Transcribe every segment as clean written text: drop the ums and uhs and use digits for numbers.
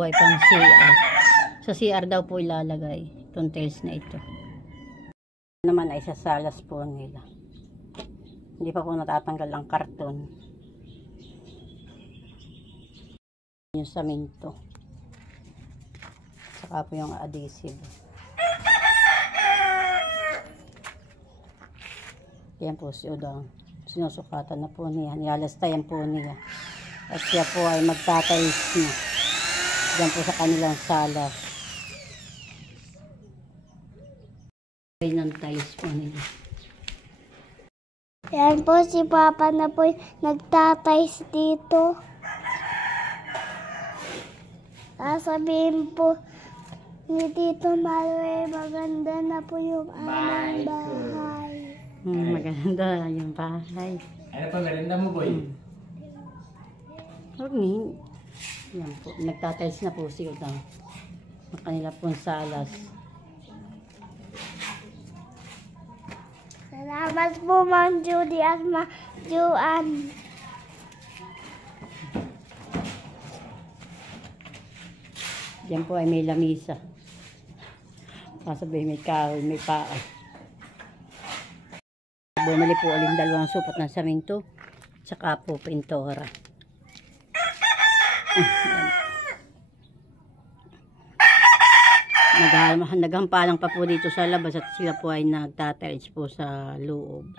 po ay pang CR. Sa CR daw po ilalagay itong tiles na ito. Naman ay sa salas po nila. Hindi pa po natatanggal ang karton. Yung saminto. Saka po yung adhesive. Yan po si Udang. Sinusukatan na po niya. Nilalastayan po niya. At siya po ay magtatiles na. Diyan po sa kanilang salas. Ay ng tiles po nila. Yan po si Papa na po nagtatiles dito. Sasabihin po ni Tito Mario, maganda na po yung aming bahay. Maganda yung bahay. Ano pa merenda mo, boy? Huwag ni. Yan po. Nagtatiles na po si Udang. Ang kanila pong salas. Salamat po, Ma'am Judy at Ma'am Joanne. Diyan po ay may lamisa. Kasabi may kahoy, may paa. Bumili po ulit dalawang supot ng saminto. Tsaka po pintora. Naghampalang pa po dito sa labas at sila po ay nagtatiles po sa loob.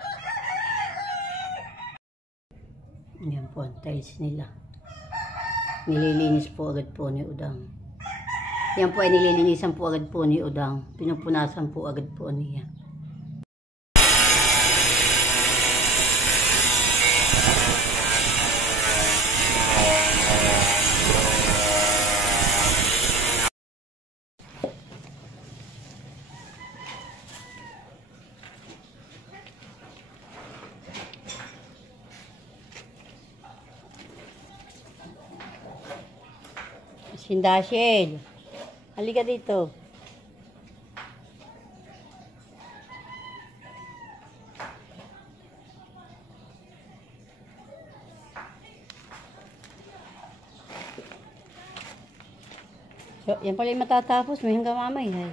Yan po ang tiles nila. Nililinis po agad po ni Udang. Yan po ay nililinisan po agad po ni Udang. Pinupunasan po agad po niya. Sindashel, halika dito. So, yan pala yung matatapos. May hanggang mamay.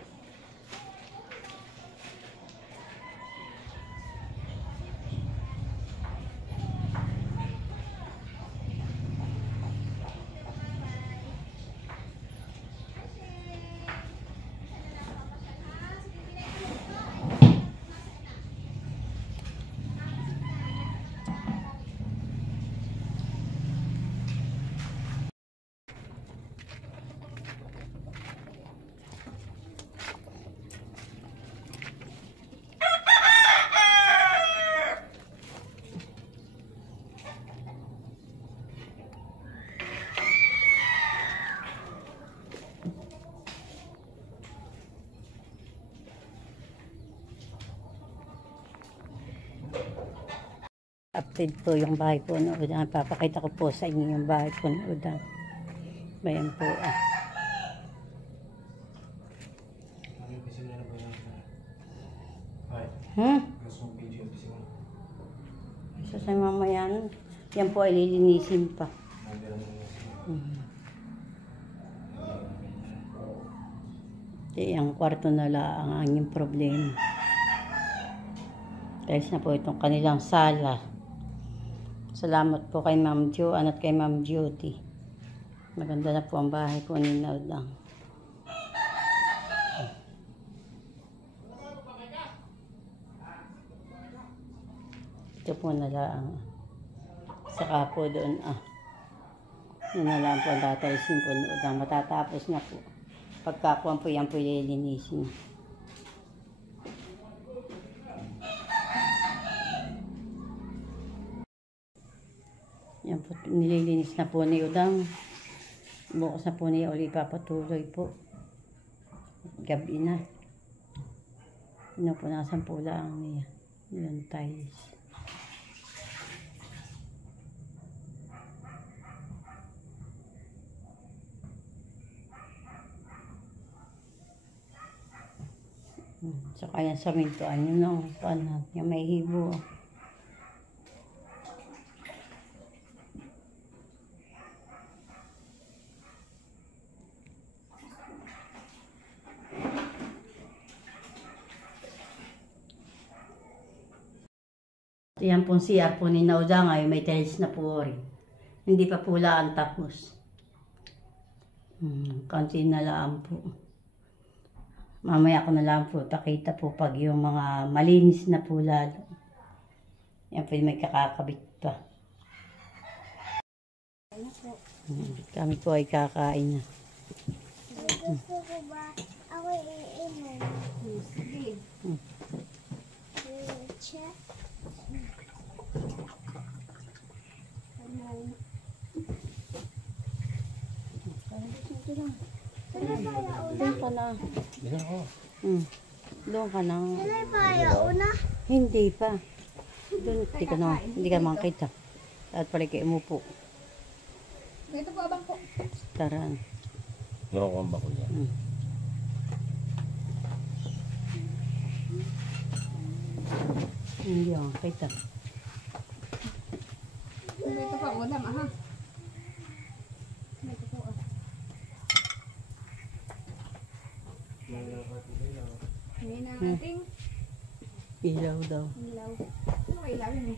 Update po yung bahay po ng Udang. Papakita ko po sa inyo yung bahay po ng Udang. Bayan po sa mamayan. Yan po ay lilinisin pa. Ang kwarto na lang ang inyong problema. Guys na po itong kanilang sala. Salamat po kay Ma'am Joanne at kay Ma'am Judy. Maganda na po ang bahay po ni Udang. Ito po na lang. Saka po doon yun na lang po ang tatalisin po ni Udang. Matatapos na po. Pagkakuan po yan po ililinisin. Yan po, nililinis na po ni Udang. Bukas na po niya ulit papatuloy po. Gabi na. Pinupunasan po lang niya. Yung tiles. Saka yan sa mintuan yun yung may hibo. Yan pong CR po ni Naudangay, may tiles na po rin. Hindi pa po laan tapos. Kaunti na lang po. Mamaya ko na lang po, pakita po pag yung mga malinis na po lalo. Yan po may kakakabit pa. Kami po ay kakain na. Gusto ko ba ako iinom? Sige. Check. Doon ka na. Doon ka na. Sila pa una? Hindi pa. Doon, hindi ka makita. At pala kayo mo po. Dito po abang po. Tara. Nakakamba ko yan. Hindi ako makita. Dito po ulam, aha. Dito po ah. Ngayon ang ating Ilaw daw. ilaw. Ano kayo ilawin mo?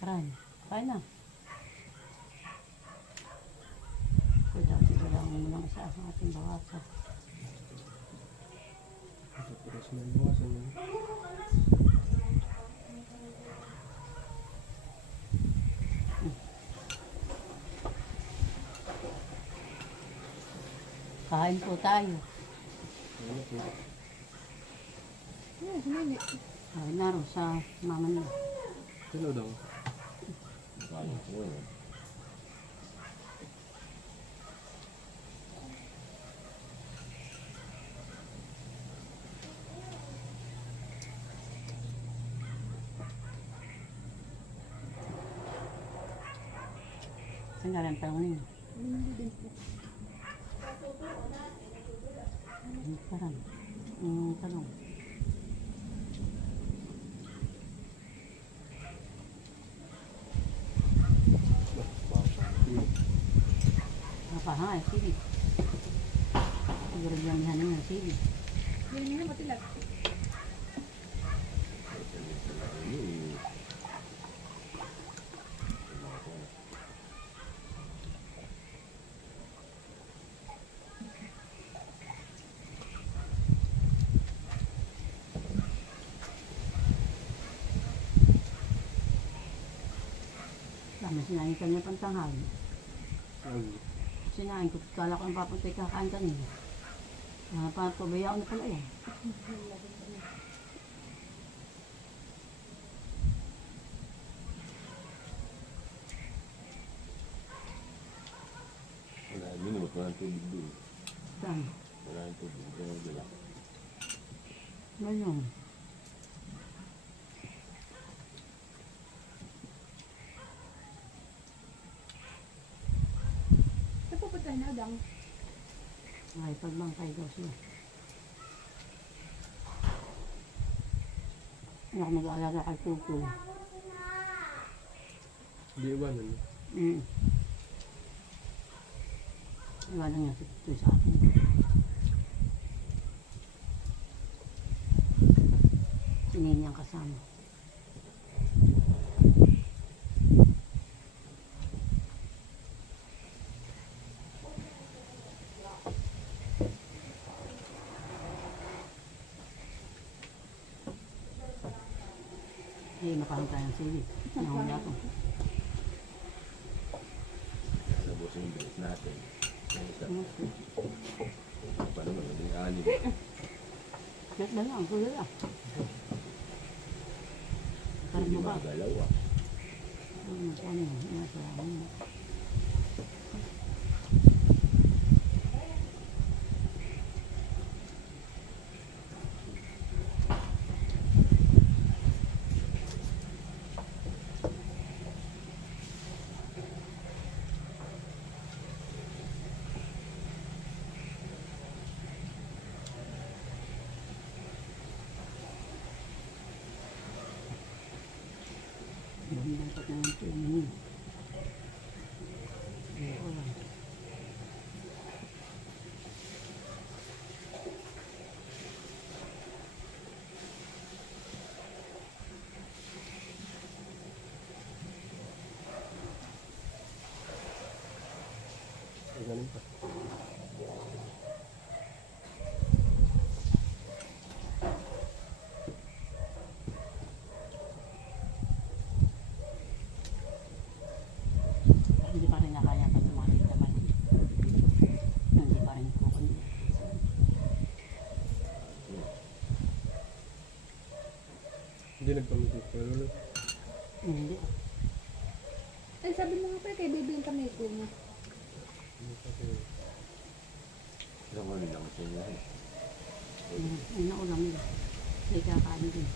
Kain. Kain na. Kailangan mo lang sa ating bawasa. Kain po tayo. Sumili. Kain na rin sa mama niya. Sino daw? Kaya ko yun. Saan ka rin tanong niyo? Hindi din po. Parang, tanong. Apa ha, sige. Siguro lang yan nga, sige. Hindi na matilag. Tama, sinahin ka niya pantanghal. Sinahin ko, kala ko ang papuntay kakain kanina. Pabaya ko na pala yan. Wala, minimot. Walang tubig doon. Saan? Wala yung tubig. Wala yung dala. Ngayon. Saan pupunta na dang? Ay, pagbangkay daw siya. Hindi ako mag-aalala kay Tutu. Hindi iwanan. Iwanan niya si Tutu sa akin. Hindi niyang kasama. Hindi makahantay ang sili. Nahuli ako. Sabusin yung bilis natin. Yung isa. Paano mo? Yung anim. Kahit ba lang, kulo lang. Parang Hindi mo ba? magalaw ah. Ano, nasa ano. Dapat na ito yun. Oo lang. Ganun pa. Hindi pa rin nakaya pa sa mga tita man. Hindi pa rin po kundi. Hindi nagpamitik ka lolo. Hindi. Eh, sabi mo nga pa kay baby yung kamay ko mo. Alam mo rin lang sa inyo. Ay naulam nila. Hindi kakain din.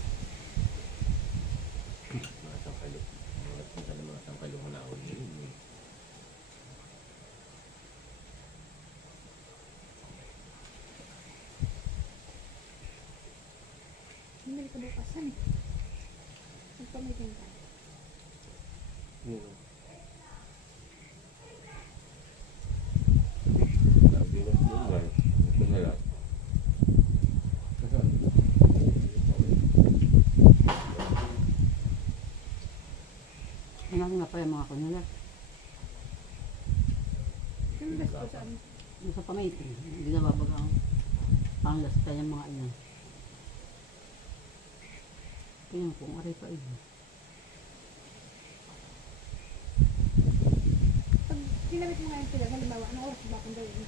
Mga tangkalo. Mga tangkalo mo na ako yun. Hindi ka bukasan eh. Nagpamigyan ka. Sabi mo sa mga. Ito na lang. Ano nga pa yung mga kanila. Sino best ko saan? Yung sa pamaitin. Hindi na babagang panglasta yung mga ano. Kaya kung aray pa yun. Pag kinamit mo ngayon sila, halimbawa, anong oras ba kung gawin?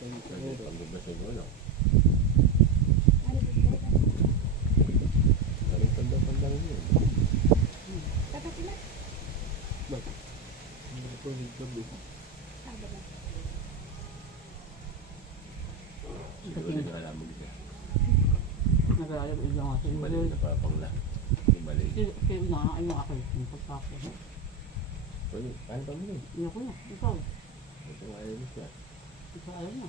Pagbabas sa inyo lang. Ano ba ito? Anong tanda-tandang yun? Tatak sila? Sabi ba? Siguro na alam mo siya. Nag-aalap ilo nga sila. Balik na papangla. Balik. Kaya na ano ako yung pagpako. Pwede, kaya pa mo yun. Ano ko na, ikaw. Ito nga ayaw mo siya. Ikaw ayaw na.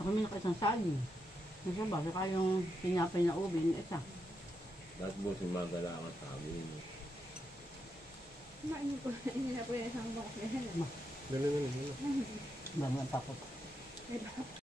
Ako may nakaisang saging. Nasa ba, saka yung pinapay na ubi, yung isa. Lahat mo si magalangan sa amin. Kumain ko. Hindi na po yung isang box. Ganun. Ba mo ang takot. Diba?